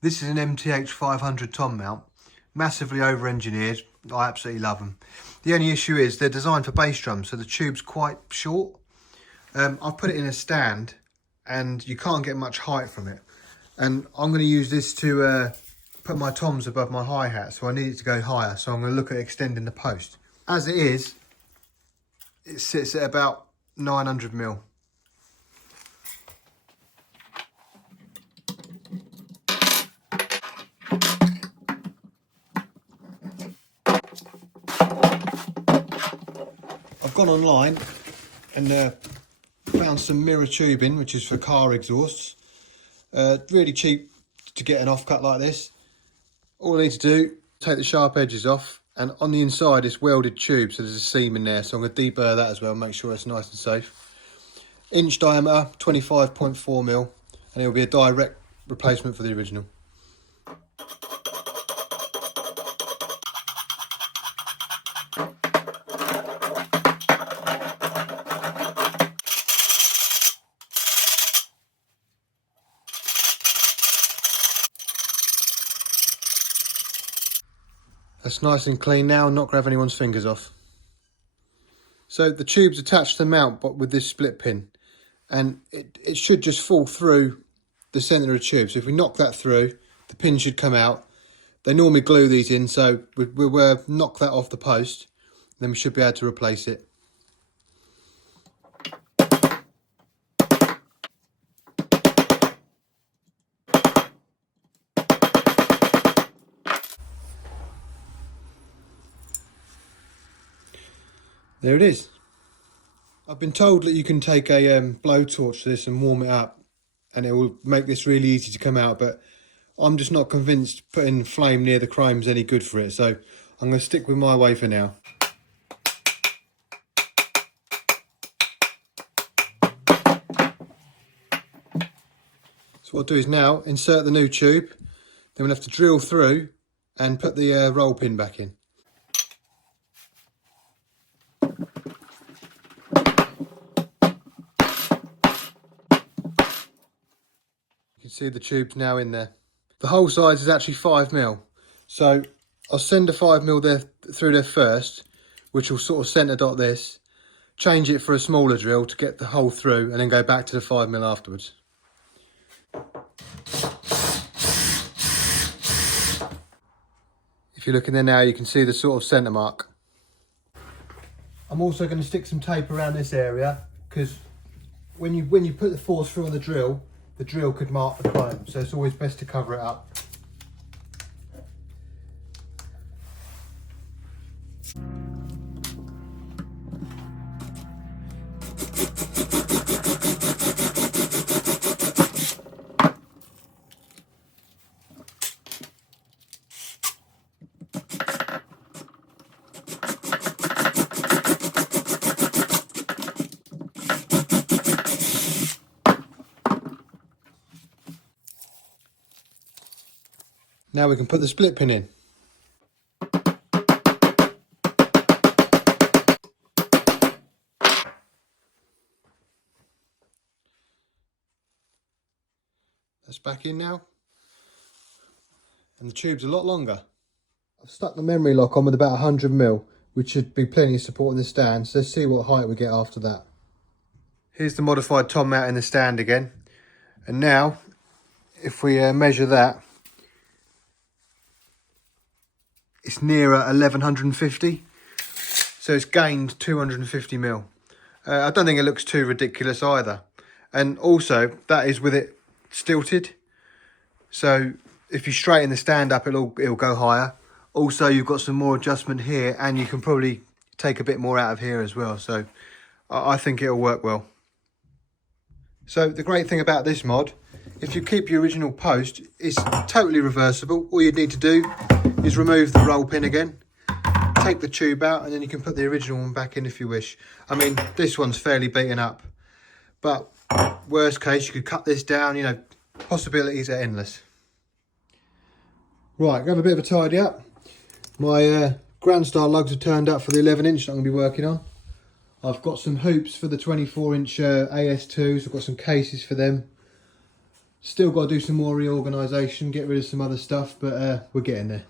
This is an MTH500 tom mount, massively over-engineered. I absolutely love them. The only issue is they're designed for bass drums, so the tube's quite short. I've put it in a stand and you can't get much height from it. And I'm going to use this to put my toms above my hi-hat, so I need it to go higher. So I'm going to look at extending the post. As it is, it sits at about 900mm. I've gone online and found some mirror tubing, which is for car exhausts. Really cheap to get an offcut like this. All I need to do, take the sharp edges off, and on the inside it's welded tube, so there's a seam in there, so I'm going to deburr that as well, make sure it's nice and safe. Inch diameter, 25.4mm, and it'll be a direct replacement for the original. That's nice and clean now, not going to have anyone's fingers off. So the tube's attached to the mount, but with this split pin, and it should just fall through the centre of the tube. So if we knock that through, the pin should come out. They normally glue these in, so we'll knock that off the post, then we should be able to replace it. There it is. I've been told that you can take a blowtorch to this and warm it up, and it will make this really easy to come out, but I'm just not convinced putting flame near the chrome's any good for it, so I'm going to stick with my way for now. So what I'll do is now insert the new tube, then we'll have to drill through and put the roll pin back in. You can see the tube's now in there. The hole size is actually 5mm, so I'll send a 5mm there through there first, which will sort of centre dot this, change it for a smaller drill to get the hole through, and then go back to the 5mm afterwards. If you look in there now, you can see the sort of centre mark. I'm also going to stick some tape around this area, because when you put the force through on the drill could mark the chrome, so it's always best to cover it up. Now we can put the split pin in. That's back in now. And the tube's a lot longer. I've stuck the memory lock on with about 100mm, which should be plenty of support in the stand. So let's see what height we get after that. Here's the modified tom mount in the stand again. And now, if we measure that, it's nearer 1150, so it's gained 250mm. I don't think it looks too ridiculous either, and also that is with it stilted, so if you straighten the stand up it'll go higher. Also you've got some more adjustment here, and you can probably take a bit more out of here as well, so I think it'll work well. So the great thing about this mod, if you keep your original post, it's totally reversible. All you need to do is remove the roll pin again, take the tube out, and then you can put the original one back in if you wish. I mean, this one's fairly beaten up, but worst case, you could cut this down, you know, possibilities are endless. Right, have a bit of a tidy up. My Grand Star lugs are turned up for the 11-inch that I'm going to be working on. I've got some hoops for the 24-inch AS2s, I've got some cases for them. Still got to do some more reorganisation, get rid of some other stuff, but we're getting there.